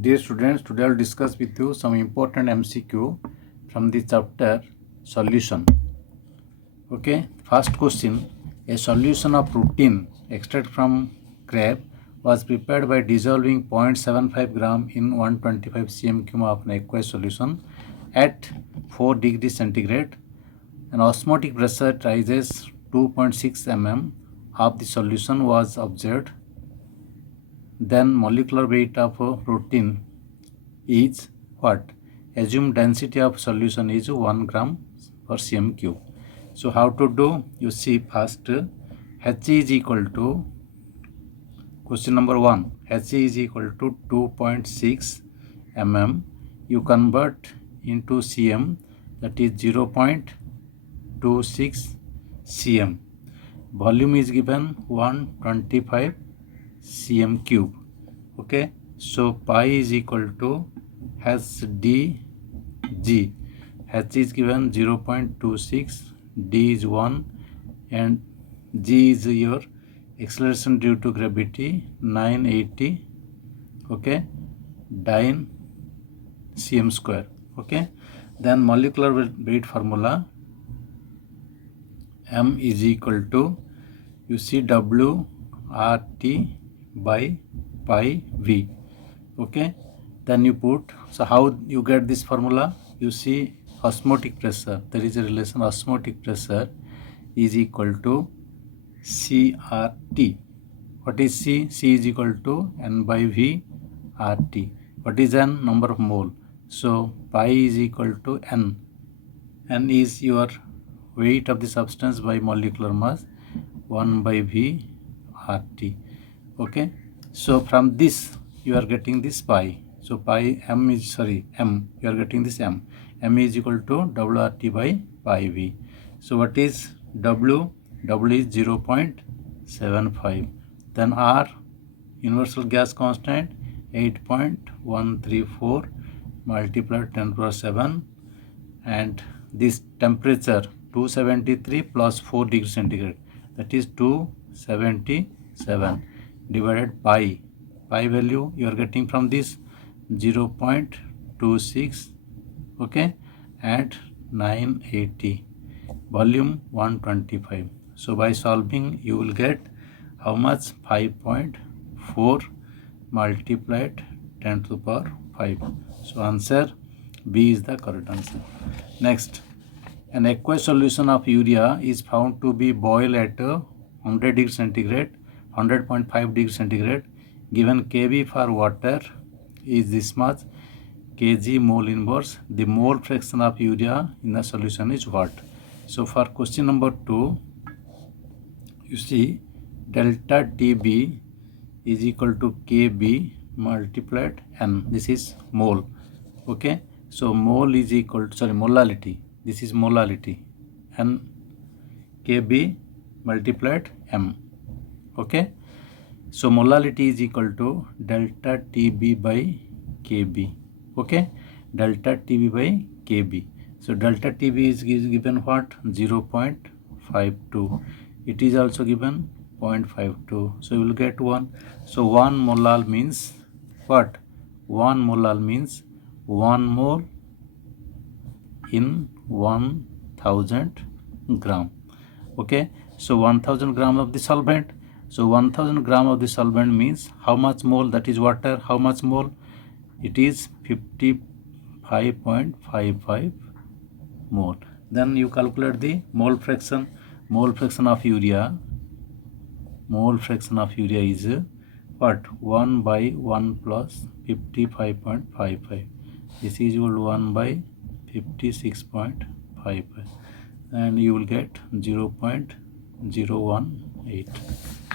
Dear students, today I will discuss with you some important MCQ from the chapter solution. Okay, first question. A solution of protein extract from crab was prepared by dissolving 0.75 gram in 125 cm³ of an aqueous solution at 4 degrees centigrade. An osmotic pressure rises 2.6 mm of the solution was observed. Then molecular weight of protein is what? Assumed density of solution is 1 gram per cm³. So how to do? You see, first H is equal to, question number 1, H is equal to 2.6 mm. You convert into cm, that is 0.26 cm. Volume is given 125 cm³. Okay, so pi is equal to HDG. H is given 0.26, D is 1, and G is your acceleration due to gravity 980, okay, dyne cm square. Okay, then molecular weight formula, M is equal to, you see, WRT by pi V. Okay, then you put, so how you get this formula? You see, osmotic pressure, there is a relation, osmotic pressure is equal to CRT. What is C? C is equal to N by V RT. What is N? Number of mole. So pi is equal to N. N is your weight of the substance by molecular mass, 1 by V RT. Okay, so from this you are getting this pi. So pi M is, sorry, M, you are getting this M. M is equal to WRT by pi V. So what is W? W is 0.75. Then R, universal gas constant, 8.134 multiplied 10 to the power 7, and this temperature 273 plus 4 degrees centigrade, that is 277, divided pi. Pi value you are getting from this 0.26, okay, and 980. Volume 125. So by solving you will get how much? 5.4 multiplied 10 to the power 5. So answer B is the correct answer. Next, an aqueous solution of urea is found to be boiled at 100 degrees centigrade, 100.5 degrees centigrade. Given Kb for water is this much, Kg mole inverse. The mole fraction of urea in the solution is what? So for question number 2, you see, delta Tb is equal to Kb multiplied N. This is mole. Okay, so mole is equal to, sorry, molality. This is molality, and Kb multiplied M. Okay, so molality is equal to delta Tb by Kb. Okay, delta Tb by Kb. So delta Tb is given what? 0.52. It is also given 0.52. So you will get 1. So 1 molal means what? 1 molal means 1 mole in 1000 gram. Okay, so 1000 gram of the solvent. So 1000 gram of the solvent means how much mole? That is water. How much mole? It is 55.55 mole. Then you calculate the mole fraction. Mole fraction of urea. Mole fraction of urea is what? 1 by 1 plus 55.55. This is equal to 1 by 56.55, and you will get 0.018.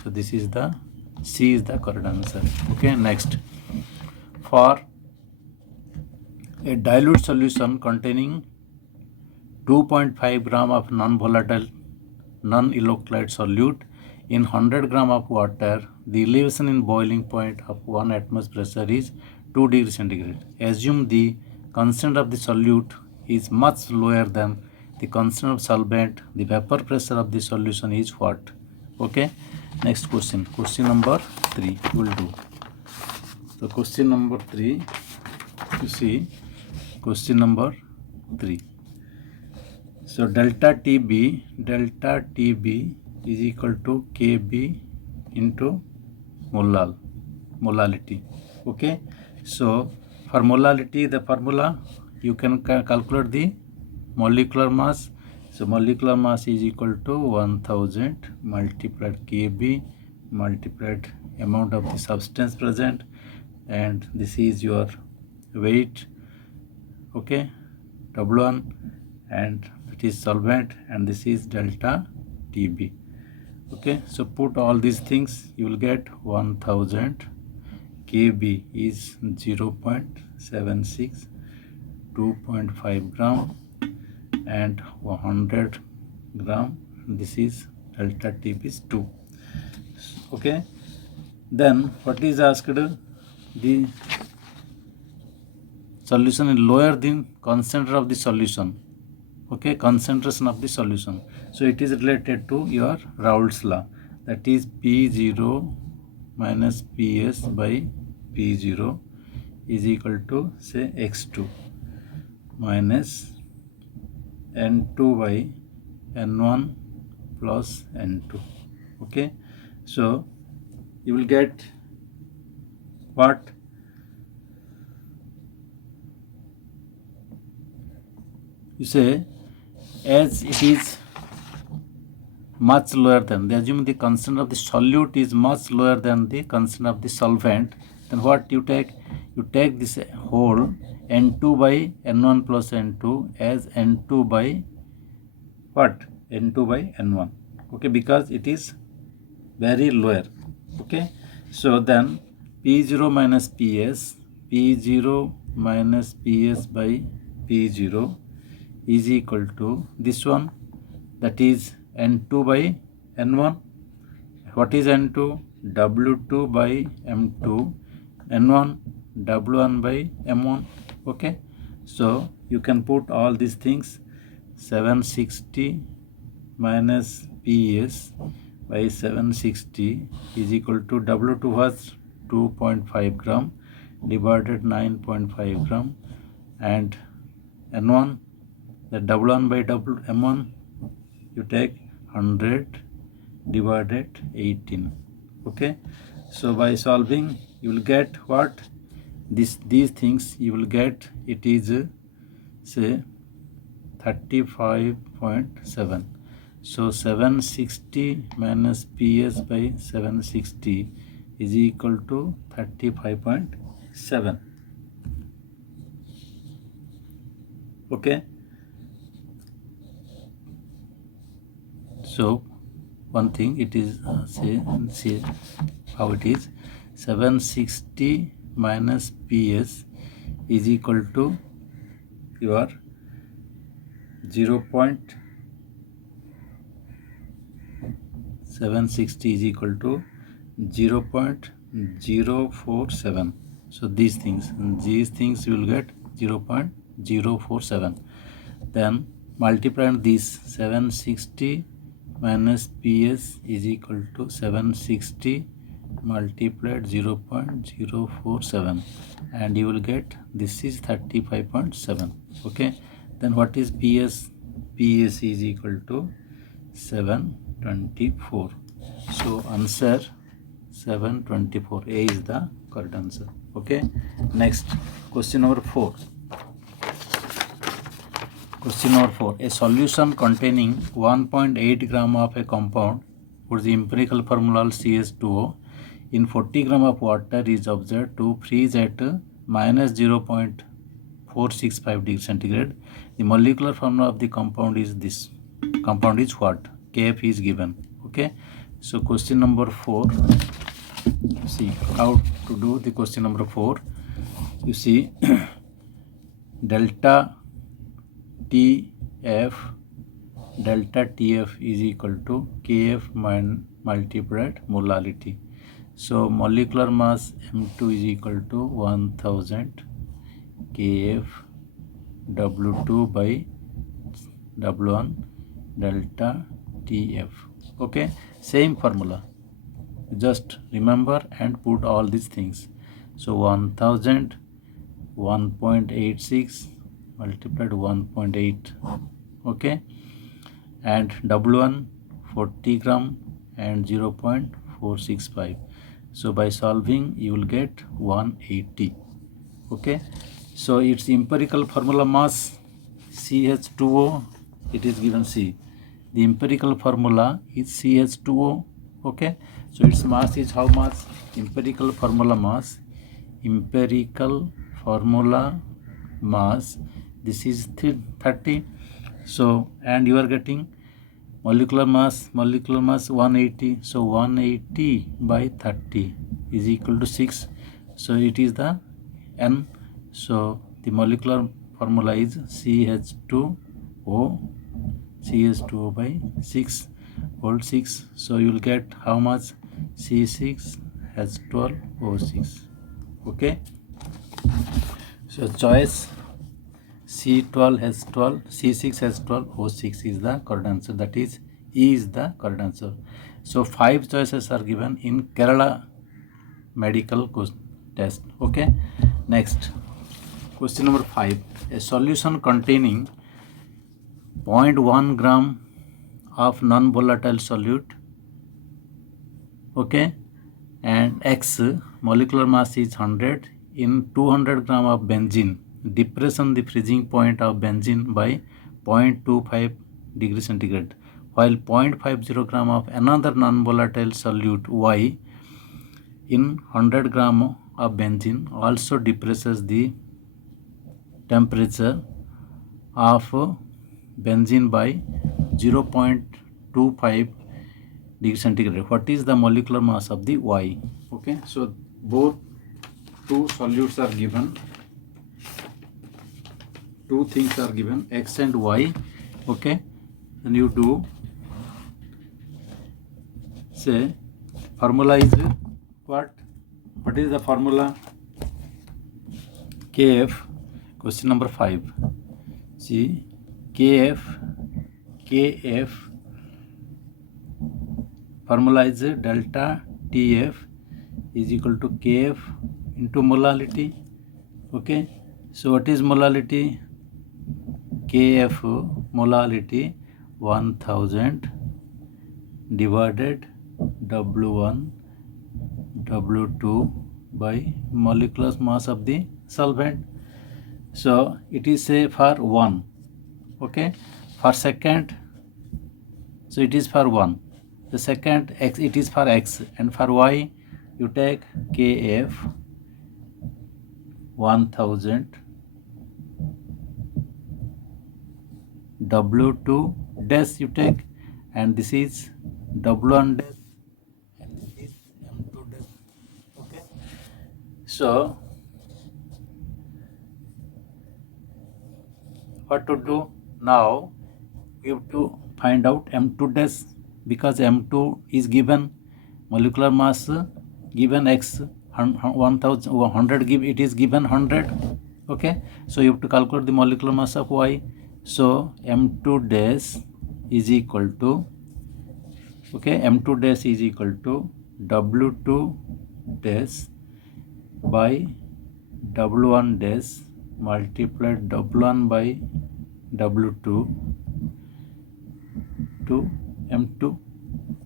So this is the C is the correct answer. Okay, next, for a dilute solution containing 2.5 gram of non-volatile non-electrolyte solute in 100 gram of water, the elevation in boiling point of 1 atmosphere pressure is 2 degrees centigrade. Assume the constant of the solute is much lower than the constant of solvent. The vapor pressure of the solution is what? Okay, next question, question number 3 we will do. So question number 3, you see question number 3. So delta TB is equal to KB into molality. Okay, so for molality, the formula you can calculate the molecular mass. So molecular mass is equal to 1000 multiplied Kb multiplied amount of the substance present, and this is your weight, okay, W1, and it is solvent, and this is delta TB. Okay, so put all these things, you will get 1000 Kb is 0.76, 2.5 gram, and 100 gram, this is delta TB is 2. Okay, then what is asked? The solution is lower than concentration of the solution. Okay, concentration of the solution. So it is related to your Raoult's law, that is P0 minus PS by P0 is equal to, say, X2 minus N2 by N1 plus N2. Okay, so you will get what? You say, as it is much lower than, assume the concentration of the solute is much lower than the concentration of the solvent, then what you take? You take this whole N2 by N1 plus N2 as N2 by what? N2 by N1. Okay, because it is very lower. Okay, so then P0 minus PS by P0 is equal to this one, that is N2 by N1. What is N2? W2 by M2, N1 W1 by M1. Okay, so you can put all these things. 760 minus PS by 760 is equal to W2 was 2.5 gram divided 9.5 gram, and N1, the W1 by M1, you take 100 divided 18. Okay, so by solving you will get what? These things you will get, it is say 35.7. so 760 minus PS by 760 is equal to 35.7. Okay, so one thing it is say how it is. 760 minus PS is equal to your 0.760 is equal to 0.047. so these things you will get 0.047. then multiply this 760 minus PS is equal to 760 multiplied 0.047, and you will get this is 35.7. okay, then what is PS? PS is equal to 724. so answer 724. A is the correct answer. Okay, next question number 4. Question number 4. A solution containing 1.8 gram of a compound with the empirical formula CS2O in 40 gram of water is observed to freeze at minus 0.465 degrees centigrade. The molecular formula of the compound is this. Compound is what? Kf is given. Okay, so question number 4. See how to do the question number 4. You see delta TF is equal to Kf multiplied molality. So molecular mass M2 is equal to 1000 Kf W2 by W1 delta TF. Okay, same formula, just remember and put all these things. So 1000 1.86 multiplied 1.8, okay, and W1 40 gram and 0.465. So by solving you will get 180. Okay, so its empirical formula mass CH2O, it is given C. The empirical formula is CH2O. Okay, so its mass is how much? Empirical formula mass, this is 30. So and you are getting molecular mass 180. So 180 by 30 is equal to 6. So it is the N. So the molecular formula is CH2O by 6 whole 6. So you will get how much? C6H12O6. Okay, so choice C12H12 C6H12O6 is the correct answer, that is E is the correct answer. So 5 choices are given in Kerala medical test. Okay, next question number 5. A solution containing 0.1 gram of non-volatile solute, okay, and X molecular mass is 100 in 200 gram of benzene, depression the freezing point of benzene by 0.25 degree centigrade, while 0.50 gram of another non-volatile solute Y in 100 gram of benzene also depresses the temperature of benzene by 0.25 degree centigrade. What is the molecular mass of the Y? Okay, so both two solutes are given, two things are given, X and Y. Okay, and you do say formula is what is the formula? KF. Question number 5. See, KF formula is delta TF is equal to KF into molality. Okay, so what is molality? KF molality 1000 divided W1 W2 by molecular mass of the solvent. So it is say for 1. Okay, for second, so it is for 1. The second X, it is for X, and for Y you take KF 1000 W2 dash you take, and this is W1 dash, and this is M2 dash. Okay, so what to do now? You have to find out M2 dash, because M2 is given molecular mass given X 100 give, it is given 100. Okay, so you have to calculate the molecular mass of Y. So M2 dash is equal to, okay, M2 dash is equal to W2 dash by W1 dash multiplied W1 by W2 to M2.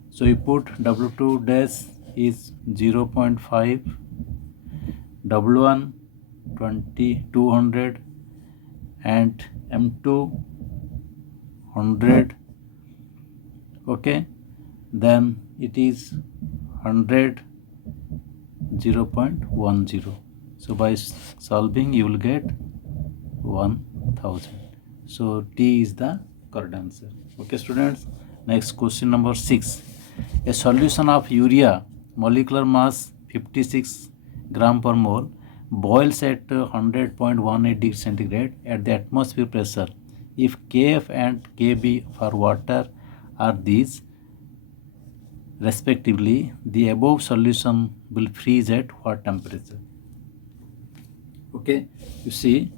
So you put W2 dash is 0.5, W1 200 and M2 100. Okay, then it is 100 0.10. So by solving you will get 1000. So T is the correct answer. Okay students, next question number 6. A solution of urea molecular mass 56 gram per mole boils at 100.18 degree centigrade at the atmosphere pressure. If Kf and Kb for water are these respectively, the above solution will freeze at what temperature? Okay, you see,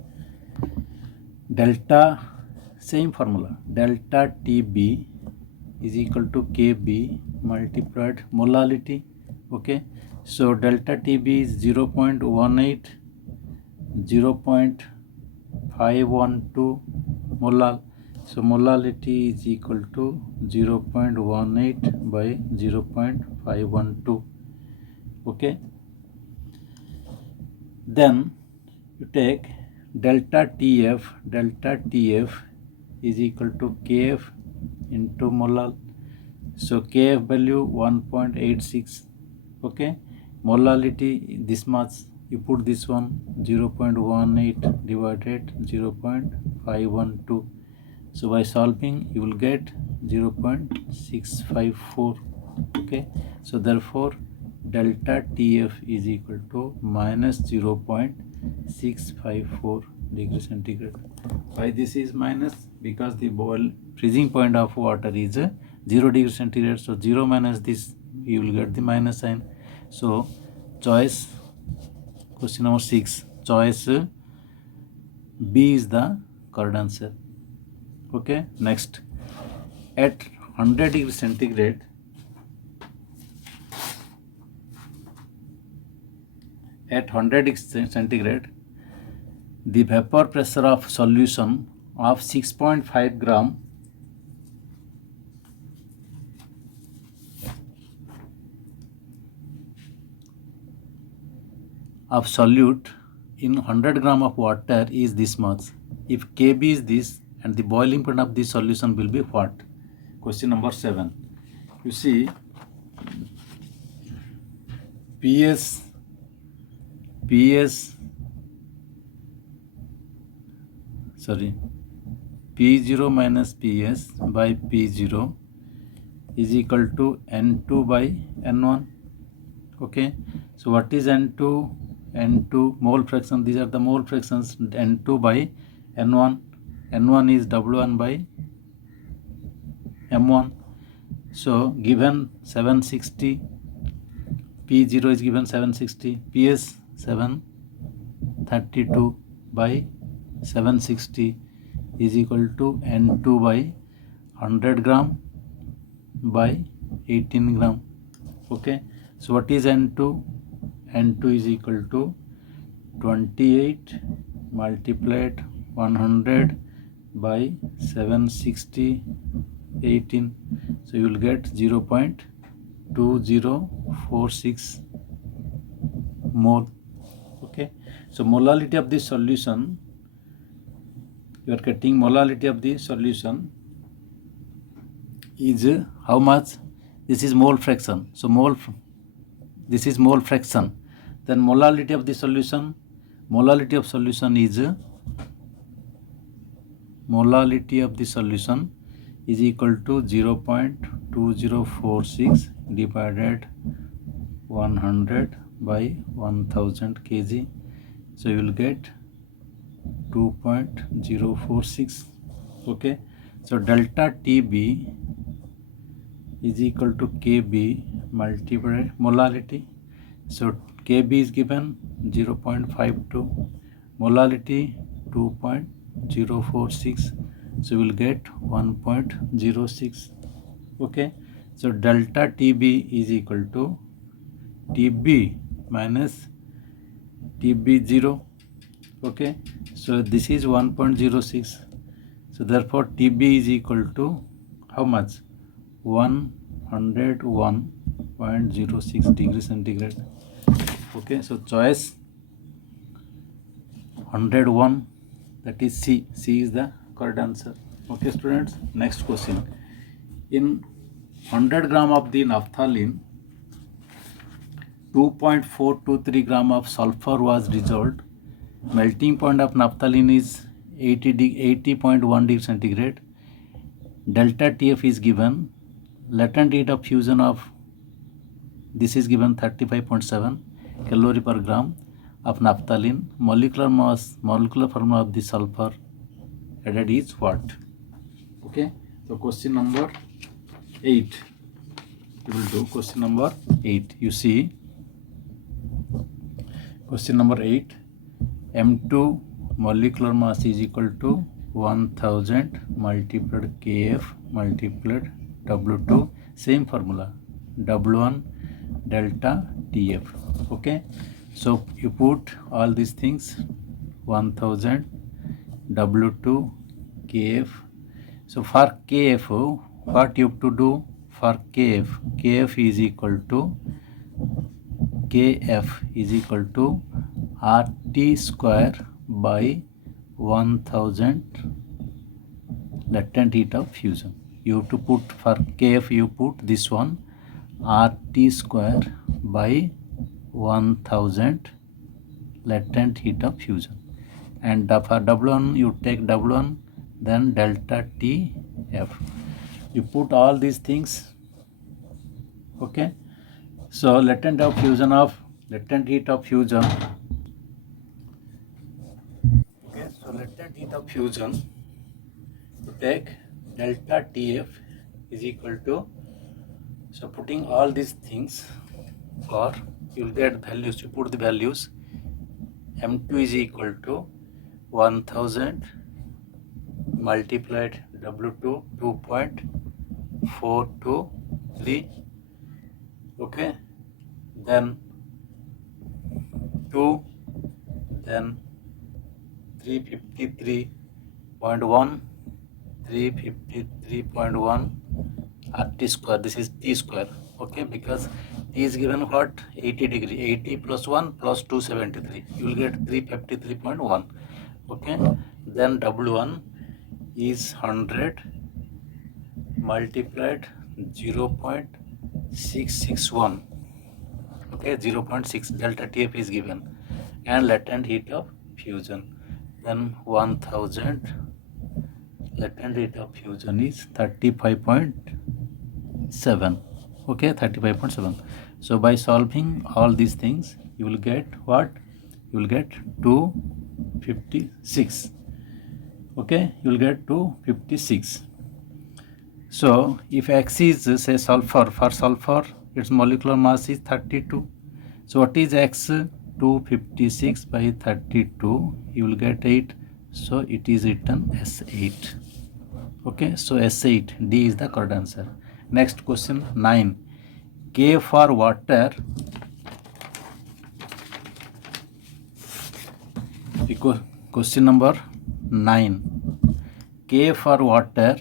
delta, same formula, delta TB is equal to Kb multiplied molality. Okay, So delta TB is 0.18, 0.512 molal. So molality is equal to 0.18 by 0.512. Okay. Then you take delta TF. Delta TF is equal to KF into molal. So KF value 1.86. Okay. Molality this much. You put this one 0.18 divided 0.512. So by solving you will get 0.654. Okay. So therefore delta TF is equal to minus 0.654 degree centigrade. Why this is minus? Because the freezing point of water is 0 degree centigrade. So 0 minus this, you will get the minus sign. So choice, question number 6, choice B is the correct answer. Okay. Next, at 100 degree centigrade, at 100 degree centigrade, the vapor pressure of solution of 6.5 gram of solute in 100 gram of water is this much. If Kb is this, and the boiling point of this solution will be what? Question number 7. You see, P0 minus Ps by P0 is equal to N2 by N1. Okay. So what is N2? N2 mole fraction. These are the mole fractions. N2 by N1. N1 is W1 by M1. So given 760, P0 is given 760, PS 732 by 760 is equal to N2 by 100 gram by 18 gram. Okay. So what is N2? N2 is equal to 28 multiplied 100 by 760 18. So you will get 0.2046 mole. Okay. So molality of this solution, you are getting molality of the solution is how much? This is mole fraction. So this is mole fraction. Then molality of the solution, molality of solution is equal to 0.2046 divided 100 by 1000 kg. So you will get 2.046. Okay. So delta TB is equal to Kb multiplied molality. So Kb is given 0.52, molality 2.046. So we will get 1.06. Okay. So delta TB is equal to TB minus TB0. Okay. So this is 1.06. So therefore TB is equal to how much? 101.06 degree centigrade. Okay. So choice 101, that is C. C is the correct answer. Okay students, next question. In 100 gram of the naphthalene, 2.423 gram of sulfur was dissolved. Melting point of naphthalene is 80.1 degree centigrade. Delta TF is given. Latent heat of fusion of this is given 35.7 calorie per gram of naphthalene. Molecular mass, molecular formula of the sulfur added is what? Okay. So question number 8. We will do question number 8. You see, question number 8. M2 molecular mass is equal to 1000 multiplied Kf multiplied W2. Same formula. W1 delta TF. Okay, so you put all these things 1000 W2 KF. So for KF, what you have to do for KF? KF is equal to RT square by 1000 latent heat of fusion. You have to put for KF, you put this one RT square by 1000 latent heat of fusion, and for W1 you take W1, then delta TF. You put all these things. Okay, so latent heat of fusion. Okay, so latent heat of fusion, you take delta TF is equal to, so putting all these things, or you'll get values. You put the values. M2 is equal to 1000 multiplied W2 2.423. Okay, then 2, then 353.1 RT square. This is T square. Okay, because T is given what? 80 degree. 80 plus 1 plus 273. You will get 353.1. Okay, then W1 is 100 multiplied 0.661. Okay, 0.6 delta TF is given, and latent heat of fusion, then 1000 latent heat of fusion is 35.7. Okay, 35.7. So by solving all these things, you will get what? You will get 256. Okay, you will get 256. So if X is, say, sulfur, for sulfur its molecular mass is 32. So what is X? 256 by 32, you will get 8. So it is written S8. Okay, so S8, D is the correct answer. Next question 9. K for water, question number 9. K for water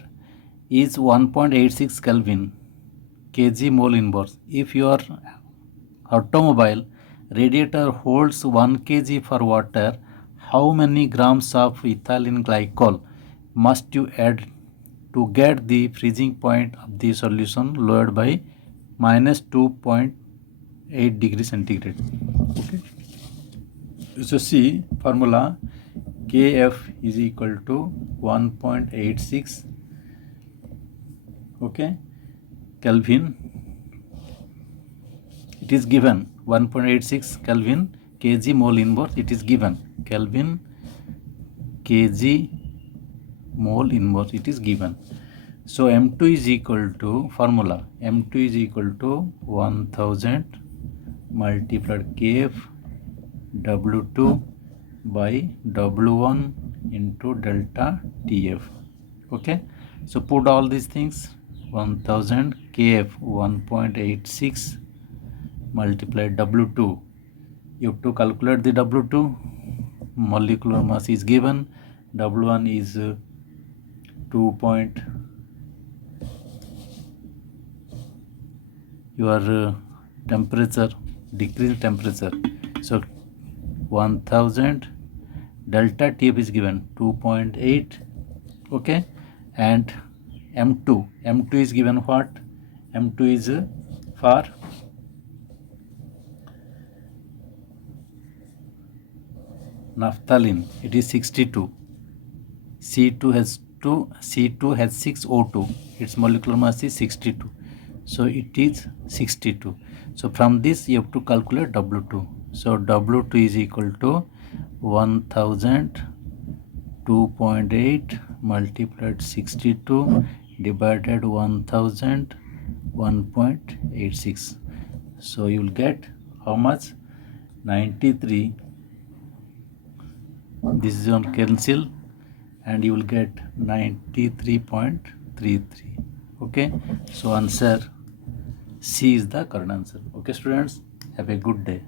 is 1.86 Kelvin kg mole inverse. If your automobile radiator holds 1 kg for water, how many grams of ethylene glycol must you add to get the freezing point of the solution lowered by minus 2.8 degrees centigrade? Okay, so see formula, Kf is equal to 1.86, okay, Kelvin. It is given 1.86 Kelvin kg mole inverse. It is given Kelvin kg mole inverse. It is given. So M2 is equal to, formula, M2 is equal to 1000 multiplied Kf W2 by W1 into delta TF. Okay, so put all these things. 1000 Kf 1.86 multiplied W2. You have to calculate the W2. Molecular mass is given. W1 is 2. Your temperature, decreased temperature. So 1000 delta TF is given 2.8. Okay, and M2 is given what? M2 is for naphthalene. It is 62. C2 has 6 O2. Its molecular mass is 62. So it is 62. So from this you have to calculate W2. So W2 is equal to 1000 2.8 multiplied 62 divided 1000 1.86. So you will get how much? 93. This is on cancel, and you will get 93.33. Okay, so answer C is the correct answer. Okay students, have a good day.